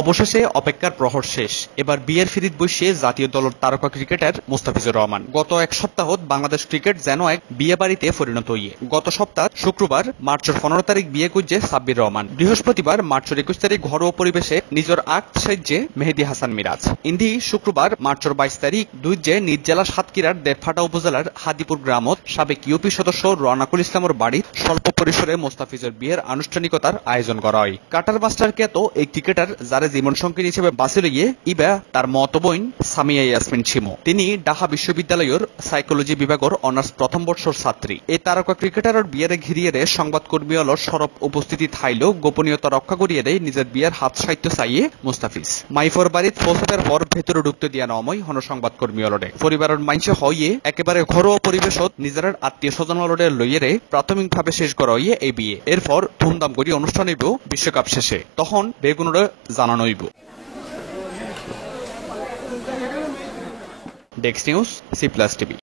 অবশেষে অপেক্ষার প্রহর শেষ। এবার বিয়ের ফিরিত বসে জাতীয় দলের তারকা ক্রিকেটার মুস্তাফিজুর রহমান। গত এক সপ্তাহত বাংলাদেশ ক্রিকেট যেন এক বিয়ে বাড়িতে পরিণত হইয়ে। গত সপ্তাহ শুক্রবার মার্চের 15 তারিখ বিয়ে করছে সাব্বির রহমান। বৃহস্পতিবার মার্চের 21 তারিখ ঘরোয়া পরিবেশে নিজের আগ সাজ্যে মেহেদী হাসান মিরাজ। ইন্দি শুক্রবার মার্চের 22 তারিখ দুইজে নিজ জেলা সাতক্ষীরার দেড়ফাটা উপজেলার হাদিপুর গ্রামত সাবেক ইউপি সদস্য রনাকুল ইসলামের বাড়ির স্বল্প পরিসরে মুস্তাফিজের বিয়ের আনুষ্ঠানিকতার আয়োজন করা হয়। কাটার মাস্টার খ্যাত এই ক্রিকেটার যারা জীবন সঙ্গী হিসেবে বাঁচে লইয়ে ইবা তার মত বোন সামিয়া ইয়াসমিন শিমু। তিনি ঢাকা বিশ্ববিদ্যালয়ের সাইকোলজি বিভাগের অনার্স প্রথম বর্ষের ছাত্রী। এই তারকা ক্রিকেটারের বিয়ের ঘিরিয়ে সংবাদকর্মী হল সরব উপস্থিতি থাইলেও গোপনীয়তা রক্ষা করিয়ে দেয় নিজের বিয়ের হাত সাহিত্য চাইয়ে মুস্তাফিজ। মাইফর বাড়ির পৌঁছার পর ভেতরে ঢুকতে দিয়া নময় হন সংবাদকর্মী হলরে। পরিবারের মাইনসে হইয়ে একেবারে ঘরোয়া পরিবেশত নিজের আত্মীয় স্বজন হলরে লইয়ে প্রাথমিকভাবে শেষ করা হইয়ে এই বিয়ে। এরপর ধুমধাম করি অনুষ্ঠান হইব বিশ্বকাপ শেষে, তখন বেগুনরে জানানো হইব। Desk news, C+ TV.